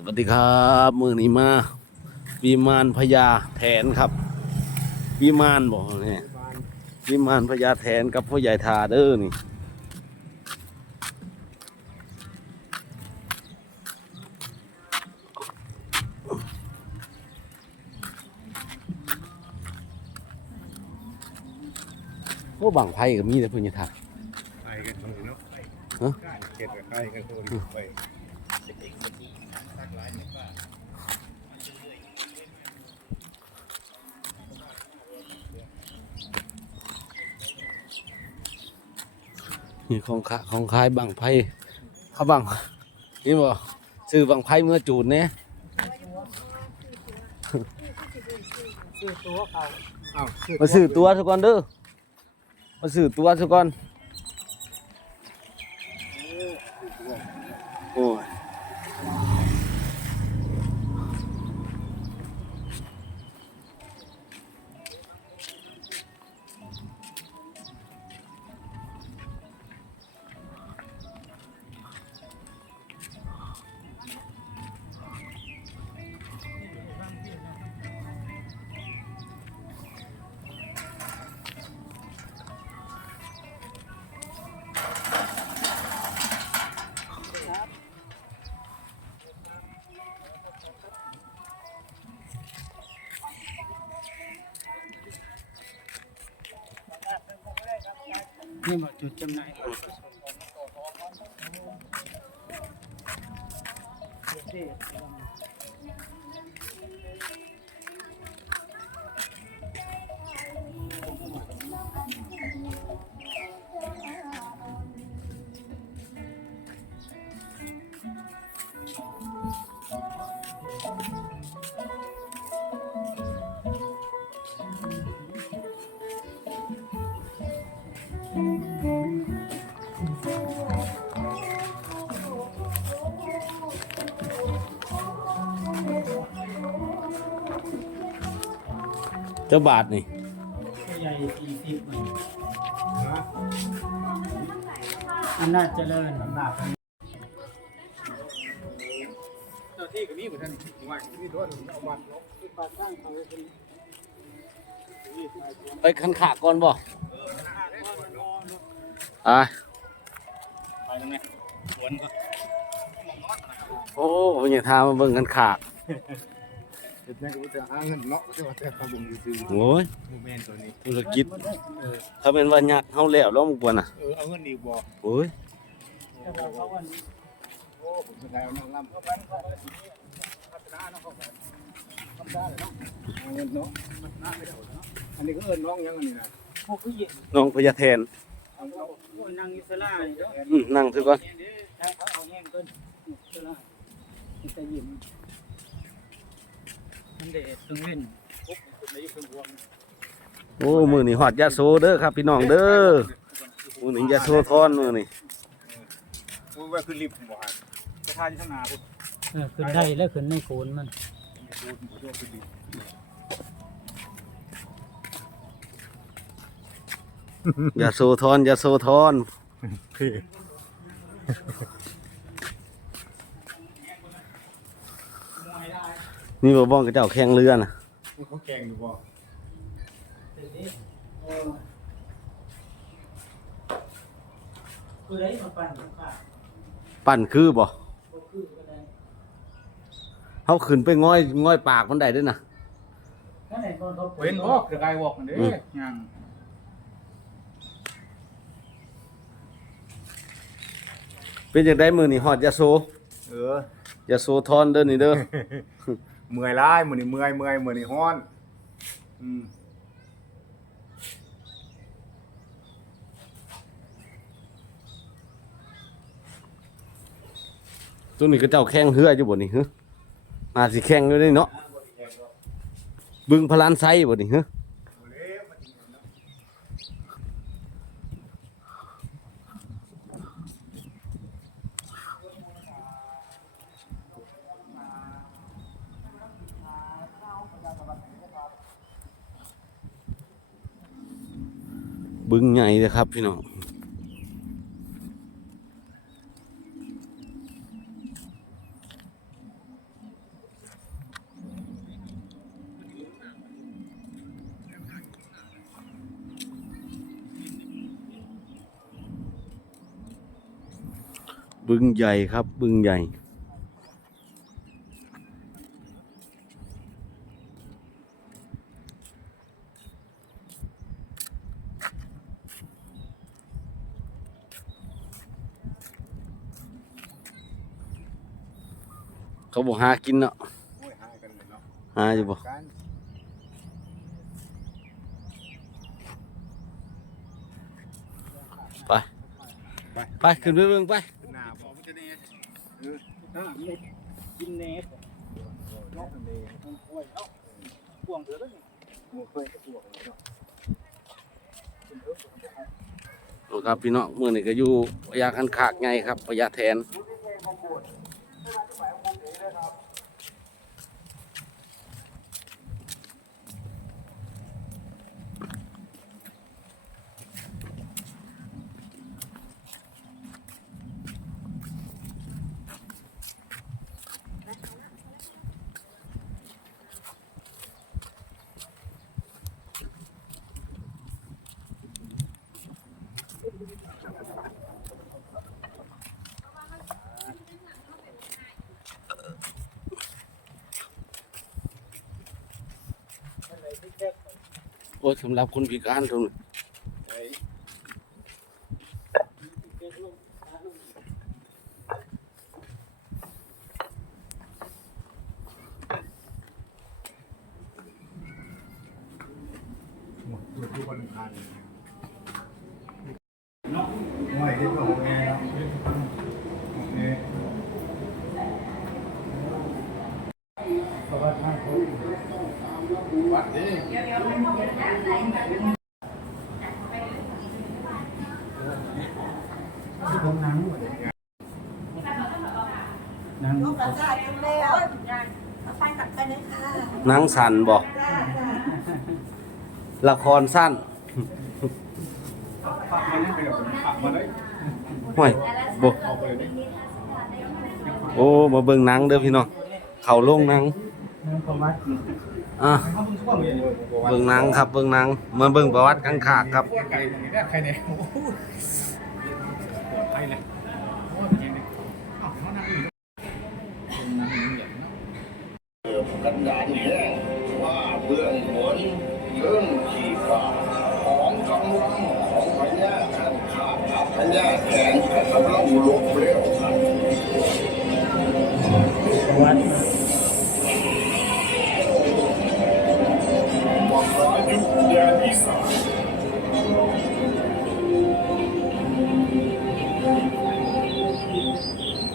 สวัสดีครับมือนี้มาวิมานพญาแถนครับวิมานบอกเนี่ยวิมานพญาแถนกับพ่อใหญ่ทาเด้อนี่โอ้บังไพ่ก็มีแต่พ่อใหญ่ทาไปกันตรงนี้เนาะไปฮะเก็บกับใกล้กันตรงนี้ไป นี่ของขาของขายบังไพ่เขาบังนี่บ่ซื้อบังไพ่เมื่อจูดเนี่ยซื้อตัวเขาอ้าวมาซื้อตัวทุกคนเด้อมาซื้อตัวทุกคน นี่หมดจุดจำหน่าย เจ้าบาทนี่ใหญ่สี่สิบฮะอำนาจเจริญลำบากเจ้าที่ก็มีเหมือนกันว่ามีด้วยเอาวัดเนาะปาสร้างเขาเป็นไปขันขาก่อนบ่อะไปตรงนี้สวนก็โอ้ยอย่าทามาเบิ่งขันขา เด็กนั่นก็จะหาเงินเนาะจะว่าแต่ตะบุงซื้อโอ้ยโมเมนต์ตัวนี้ธุรกิจเออถ้าเป็นวันยักเฮาแล้วแล้วมันกวนน่ะเออเอาเงินดีบ่โอ้ยแต่ว่าเขาวันโอ้ผมจะได้เอานั่งล่ำเข้าไปเข้าไปพัฒนาเนาะเข้าไปทำได้เลยเนาะเอาเงินเนาะพัฒนาไม่ได้เนาะอันนี้ก็เอิ้นน้องยังอันนี้นะพวกผู้หญิงน้องพญาแทนเอาเอาพวกนางอิสระนี่เนาะอืมนั่งซะก่อนใช้เขาเอาแห้งเกินอิสระอิสยิม มันเด็ดตรงเว้นปุ๊บเป็นในเครื่องรวมโอ้มื้อนี้ฮอดยาโซเด้อครับ พี่น้องเด้อมื้อนี้ยาโซทอนมื้อนี้พูดว่าคือลิฟต์บ่ฮะสถานที่ทางนาพุ่นเออขึ้นได้แล้วขึ้นในโคนมันพูดพูดว่าคือลิฟต์ยาโซทอนยาโซทอน นี่บ่บ้องกับเจ้าแข่งเรือน่ะเขาแกงอยู่บ่ผู้ใดมาปั่นของข้าปั่นคือบ่บ่คือก็ได้เฮาขึ้นไปง้อยง้อยปากมันได้เด้วยน่ะนั่นแหละคนเขาเว้นออกเดี๋ยวไกวอกมันเด้อืมยังเป็นจังไดมื้อนี้ฮอดยาโซเออยาโซทอนเด้อนี่เด้อ เมื่อยร้ายมือนี้เมื่อยเมื่อยมือนี้ฮ้อน อืมตัวนี้ก็เจ้าแข้งเฮืออยู่บ่นี่ฮะมาสิแข้งอยู่นี่เนาะบึงพลานไซบ่นี่ฮะ บึงใหญ่เลยครับพี่น้องบึงใหญ่ครับ บึงใหญ่ เขาบอกหากินเนาะหากันเนาะหาอยู่บ่ไปขึ้นไปเบิ่งไปน้าบอกมันจะเนี่ยถ้าเม็ดกินเนสเนาะเลยมันป่วยเนาะพ่วงเถอะแล้วนี่มันเคยกระตัวกันเนาะโอ้ครับพี่น้องมื้อนี้ก็อยู่พญาคันคากไงครับพญาแทน โอ้ยสำหรับคนพิการตรงนี้ทุกวันอังคารเนาะห่วยที่ตัวของแม่เนาะโอเคเพราะว่าท่านเขาวัดดิ ที่ผมนั่งอยู่เนี่ย นั่ง ลูกหลานจ้าจุ๊บแล้วเอาไปกลับไปเลยค่ะ หนังสันบอกจ้าจ้าละครสั้นฝากมาเนี่ยไปกับผมฝากมาเลยห่วยบ่เอาไปเลยนี่โอ้ มาเบิ่งหนังเด้อพี่น้อง เข้าโรงหนังนั่งประวัติอะเขาเพิ่งช่วงเลยเบิ่งหนังครับ เบิ่งหนังมาเบิ่งประวัติคันคากครับ ญาแทนกำลังลบเร็วครับประวัติวัครายุทธยานิสาน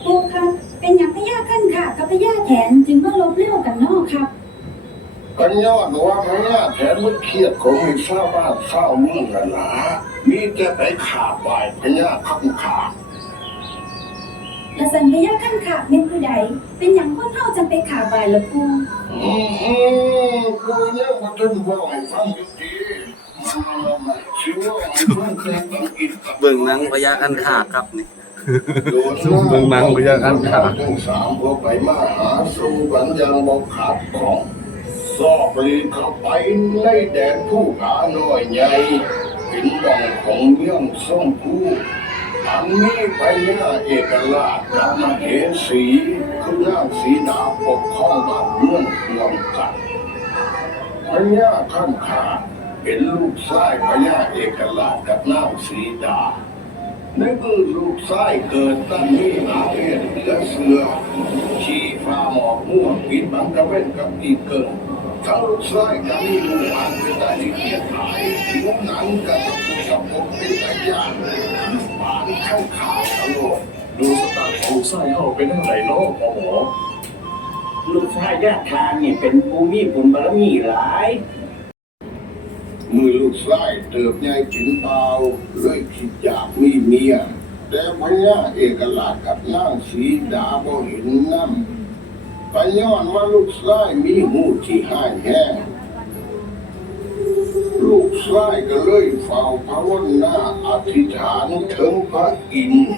ปูครับเป็นอย่างพญาขั้นค่ะกับพญาแถนจึงมาลบเลี้ยวกันนอกครับกันยอดว่าพญาแทนมันเครียดของมีชาวบ้านชาวเมืองกันหลา มีแต่ไปขาบไหวพญาขันขาและสันพญาขั้นค่ะเป็นผู้ใด เป็นอย่างคนเฮาจะไปขาบายละปูอืมกูเนี่ยมันจะบอกให้ฟังดีมาแล้วมาชิวว่ามันจะต้องกินกับเบิ่งหนังพญาคันคาครับนี่ซุ่มเบิ่งหนังพญาคันคาทั้งสามพอไปมาหาสู่กันยังบอกขาดของซอกลีเข้าไปในแดนผู้ขาน้อยใหญ่ เป็นวังของเมืองส้มผู้อันนี้พญาเอกราชกับมเหสีคือนาสีดาปกครองบ้านเมืองรวมกันพญาขั้นขาเป็นลูกชายพญาเอกราชกับนางสีดาในเมื่อลูกชายเกิดตั้งนี้อาเพศเหลือเสือขี่ฟ้าหมอกม่วงปิดบังกระเว้นกับอีเกิน ทั้งลูกชายกับมีลูกหลานเป็นตาที่เกียรหายผิวหนังกับผู้กับผมเป็นตายานปานข้างขาวตลอดดูสไตล์ของไส้เข้าเป็นทางไหนเนาะพ่อหมอลูกชายญาติทานนี่เป็นภูมิบุญบารมีหลาย มือลูกชายเติบใหญ่ถึงเบาเลยคิดอยากมีเมีย แต่พญาเอกราชกับนางสีดาบ่เห็นน้ำ ก็ย้อนว่าลูกชายมีหูที่หายแห้งลูกชายก็เลยเฝ้าภาวนาอธิษฐานถึงพระอินทร์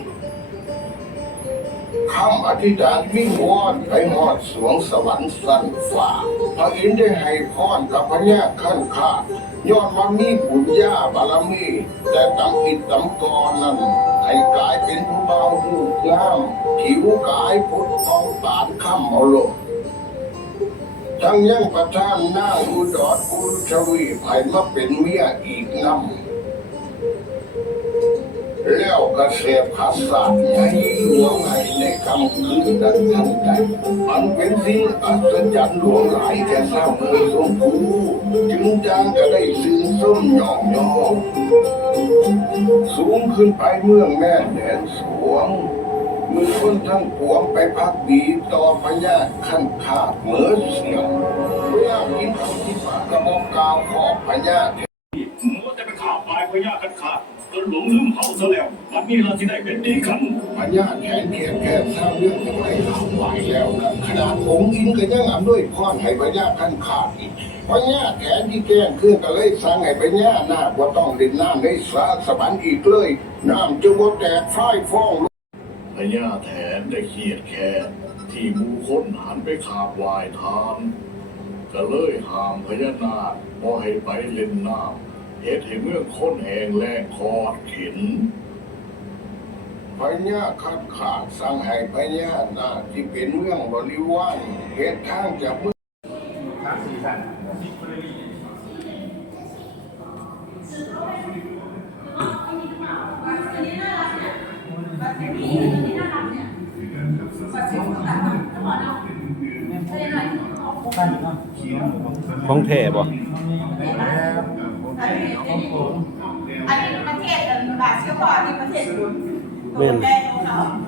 คำอธิษฐานวิงวอนไปหอดสวงสวรรค์สั้นฝ่าพระอินทร์ได้ให้พรกับพระญาขั้นขาดย้อนว่ามีบุญญาบารมี แต่ตำอิดตำกรนั้น ให้กลายเป็นผู้เบาหูงามผิวกายพุทธองตานคำเอาลงทั้งยังประทานหน้าอุดรอุชวีให้มาเป็นเมียอีกนำ แล้วก็เสพขัสสะใหญ่หัวไงในคำคืนนั้นทันใดมันเป็นสิ่งอัศจรรย์หลวงหลายแก่สร้าเมืองสมภูจึงจางก็ได้ซึ้งส้มหยอกยองสูงขึ้นไปเมืองแม่แดนสวงมือคนทั้งปวงไปพักดีต่อพญาขั้นขาดเหมือเสียงพญากินคำที่ปากกระบอกกล่าวขอบพญามัวแต่ไปข่าวปลายพญากันขาด จนหลงลืมเขาซะแล้ววันนี้เราที่ได้เป็นดีกันปัญญาแทนเทียบแค่สร้างเรื่องยังไงข่าวไหวแล้วนะขนาดองค์อินก็ยังอำด้วยพรให้ปัญญาขั้นขาดอีกปัญญาแทนที่แก้งเครื่องก็เลยสร้างให้ปัญญาหน้าว่าต้องเด่นน้ำได้สาสบันอีกเลยน้ำจะว่าแตกฝ้ายฟ้องพญาแถนได้เครียดแค้นที่มูคนหันไปขาบวายทานก็เลยหามพญานาคบ่ให้ไปเล่นน้ำ เหตุให้เมืองคนแหงแรงคอดขินปัญญาขัดขาดสั่งให้ปัญญาหน้าที่เป็นเรื่องบริวารเหตุทางจากเมืองของแท้บ่ อันนี้ประเทศบาเชื่อก่อนที่ประเทศแม่นแม่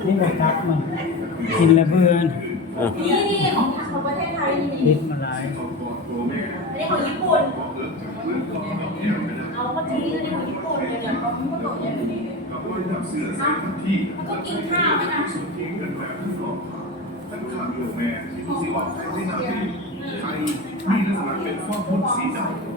นี่แบบกักมันกินแล้วเบื่อเออนี่นี่ของของประเทศไทยนี่พิษมาลายอันนี้ของญี่ปุ่นเอาเมื่อกี้อันนี้ของญี่ปุ่นเลยเนี่ยเขาเมื่อก่อนเนี่ยแบบนี้มันก็กินข้าวไหมนะนี่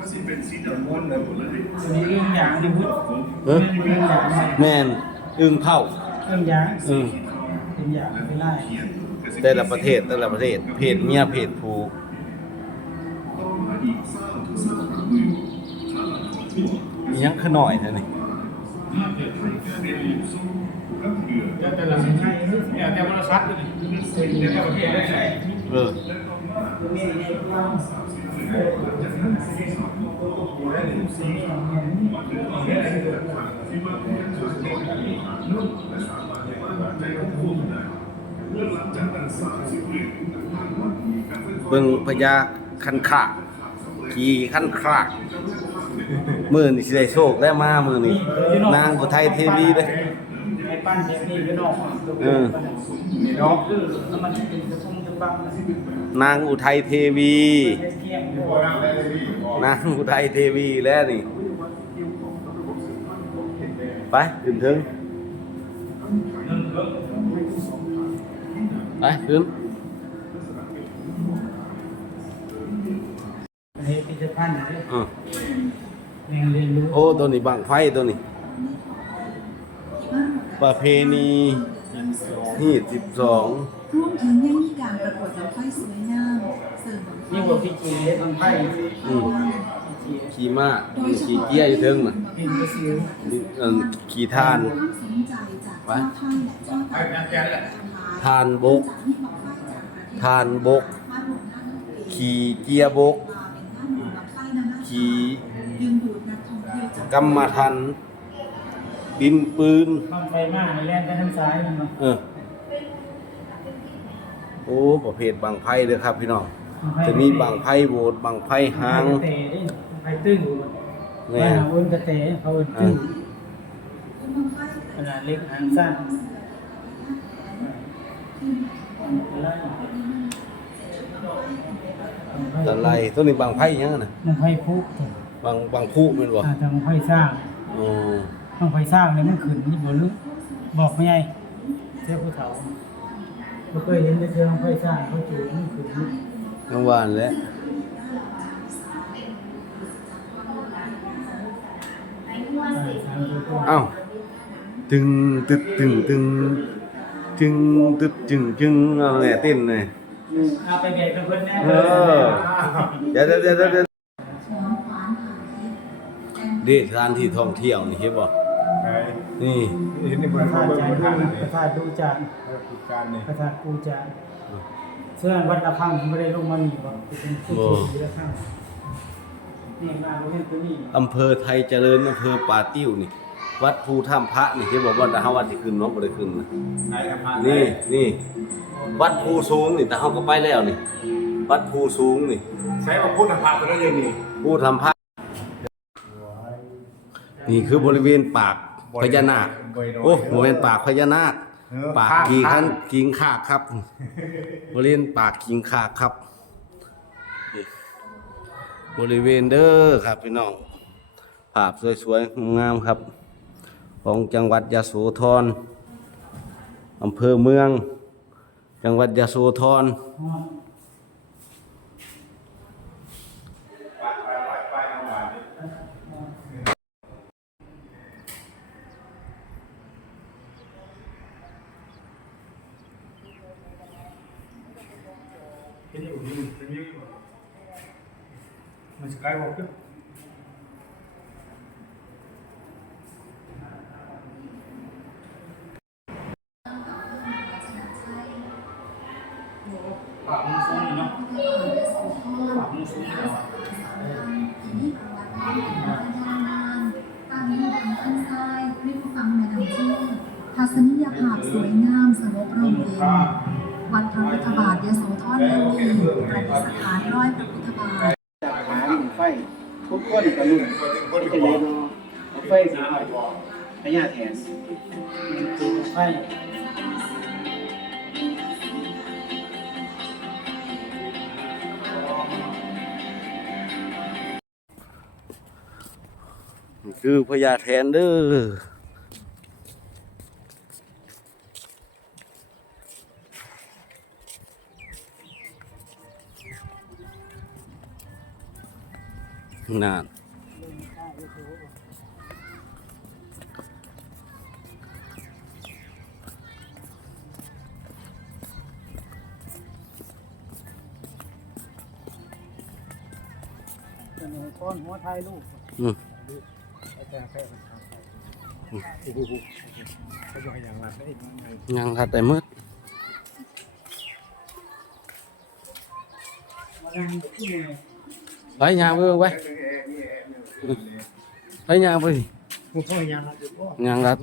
ตัวนี้เรื่องยางที่พุทธเออเรื่องยางแม่นอึ่งเผาเครื่องยางอืมเป็นยางไม่ไล่แต่ละประเทศแต่ละประเทศ เพศเมียเพศผู้มีหยังขน่อยเท่านี้แต่ละสินค้าเนี่ยแต่บริษัทนี่แต่ประเทศได้ใช่เออ เบิ่งพญาคันขากขี่คันขากมือนี่สิได้โชคได้มามือนี่นางอุทัยเทวีเด้อไอ้ปั้นเทปนี้ก็นอกเออดอกคือแล้วมันเป็นกระทุ่มกระปังนางอุทัยเทวีเที่ยงอยู่ นางอุทัยเทวีแล้วนี่ ไปขึ้นถึงไปขึ้นอันนี้พิพิธภัณฑ์เนี่ยอ่าแรงเรียนรู้โอ้ตัวนี้บังไฟตัวนี้ ประเพณีที่สิบสอง รวมถึงยังมีการประกวดดอกไฟสวยงามเสริมดอกไฟยิ่งกว่าพี่จีเล็กมันไพ่อืมพี่จีขี่ม้านี่ขี่เกี้ยอยู่เทิงน่ะพิมพ์กระซิวนี่เอิ่มขี่ทาน ความสนใจจากเจ้าท่านและเจ้าตลาดทานบกจากที่บอกไฟจากประเทศทานบกมาหลวงท่านเองขี่เกียร์บกมาเป็นท่านหลวงดอกไฟนานาชาติขี่ดึงดูดนักท่องเที่ยวจากกำมะทันดินปืนบังไฟมากในแล่นไปทางซ้ายมันเนาะเออโอ้ประเภทบางไพ่เด้อครับ พี่น้องจะมีบางไพ่โบดบางไพ่หางเตะดิไฟตึ้งแม่ว่าวนกระเตะเขาเป็นตึ้งดวงไฟขนาดเล็กหางสั้นไล่ตะไลตัวนี้บางไพ่ยังน่ะมันไฟพุกบางบางผู้แม่นบ่อาจจะมันไฟสร้าง อ๋อ ต้องไฟสร้างเลยมันขึ้นนี่บ่ลึกบอกไม่ใหญ่เจ้าผู้เฒ่า เราเคยเห็นในเชิงไฟสร้างเขาจูงมันขึ้นเมื่อวานแล้วเอ้าตึงตึดตึงตึงจึงตึดจึงจึงเอาแหน่เต้นเลยเอาไปแบกกับเพิ่นแน่เออเดี๋ยวเดี๋ยวเดี๋ยวเดี๋ยวดิสถานที่ท่องเที่ยวนี่เห็นบ่ นี่เห็นในพบระนธาเขาตุเบิ่งจานบนดูทางนั่นพระธาตุดูจานคือการนี่พระธาตุกูจานเสื้อวัดละพังไม่ได้ลงมานี่บ่เป็นผู้ที่ละข้างนี่มาโรงเรียนตัวนี้อำเภอไทยเจริญอำเภอป่าติ้วนี่ วัดภูถ้ำพระนี่เห็นบอกว่าแต่เฮาวัดที่ขึ้นเนาะบ่ได้ขึ้นนะไอ้อภานี่นี่ วัดภูสูงนี่แต่เฮาก็ไปแล้วนี่ วัดภูสูงนี่ใช้มาพูดอภาตัวได้ยังนี่ผู้ทำพระนี่คือบริเวณปาก พญานาคโอ้บริเวณปากพญานาคปากกีขันกิงขากครับบริเวณปากกิงขากครับนี่บริเวณเด้อครับพี่น้องภาพสวยๆงามๆครับ ของจังหวัดยะโสธรอำเภอเมือง จังหวัดยะโสธร เป็นอยู่นี่เป็นอยู่มันสกายวอล์ก ปากมันสูงเนาะปากมันสูงเนาะทัศนียภาพสวยงามสงบร่มเย็นวัดพระพุทธบาทยโสธรแห่งนี้ประดิษฐานร้อยพระพุทธบาท จากหาดินไฟทุก คนกับลุ่นจะเลยเนาะเอาไฟสีขาวพญาแทนคือไฟคือพญาแทนเด้อ นั่นเป็นก้อนหัวไทยลูกอืมแค่แค่โอ้โหเขาจะให้อย่างไรได้อีกไงยังทัดแต่มืดมันยังที่นี่ไปยางไปเบิ่ง thấy nhà không vậy nhà lật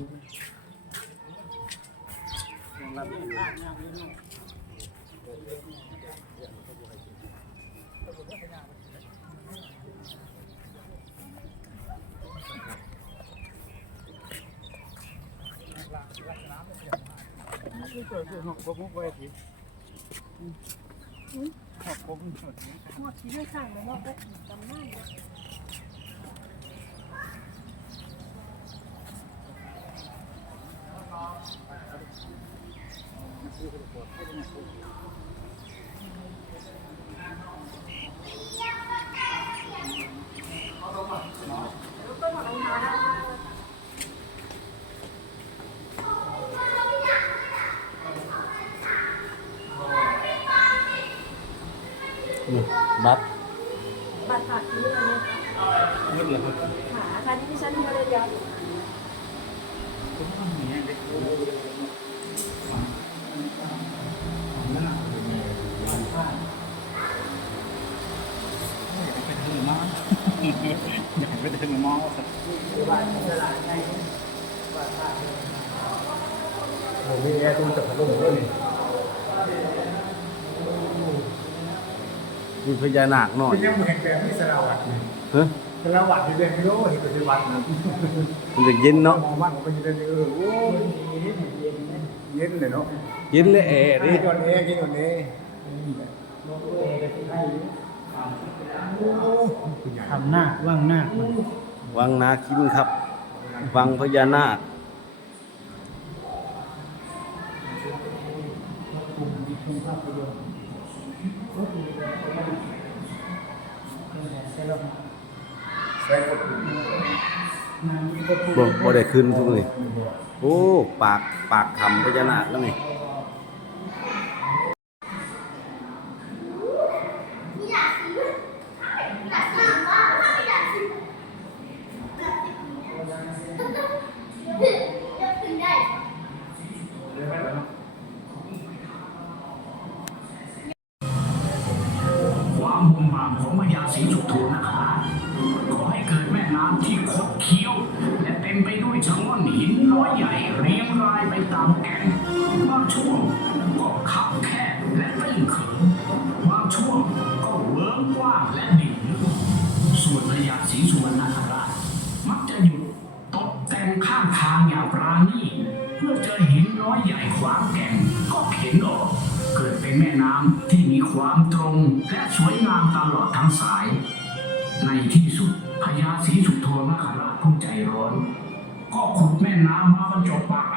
Một chỉ hơi sàng với nó đấy, tầm 5 นี่บัตรบัตรผันี่เลยนะคะมืดเหรอครับค่ที่ฉันมาเลยยา อยากไปถึงมองสักผมมีแอร์ตู้จับพัดลมด้วยนี่มีพญานาคหน่อยเป็นยังเหมือนแบบที่สระวัดเฮ้ ยสระวัดที่เป็นโลเห็นปัจจุบันนะมันจะเย็นเนาะมองบ้านมันจะเออโอ้เย็นเลยเนาะเย็นเลยแอร์ดิกินวันนี้กินวันนี้ทำหน้าว่างหน้าวังนาคินครับ วังพญานาคลงภาพยนตร์ก็คือเบ่บ่ได้ขึ้นทุกนี่โอ้ ปากปากคำพญานาคแล้วนี่ ส่วนพญาศรีสุวรรณคราชมักจะหยุดตกแต่งข้างทางอย่างปราณีเมื่อเจอหินน้อยใหญ่ขวางแก่งก็เข็นออก เกิดเป็นแม่น้ำที่มีความตรงและสวยงามตลอดทั้งสาย ในที่สุดพญาศรีสุโธนคราชผู้ใจร้อน ก็ขุดแม่น้ำมาบรรจบปาก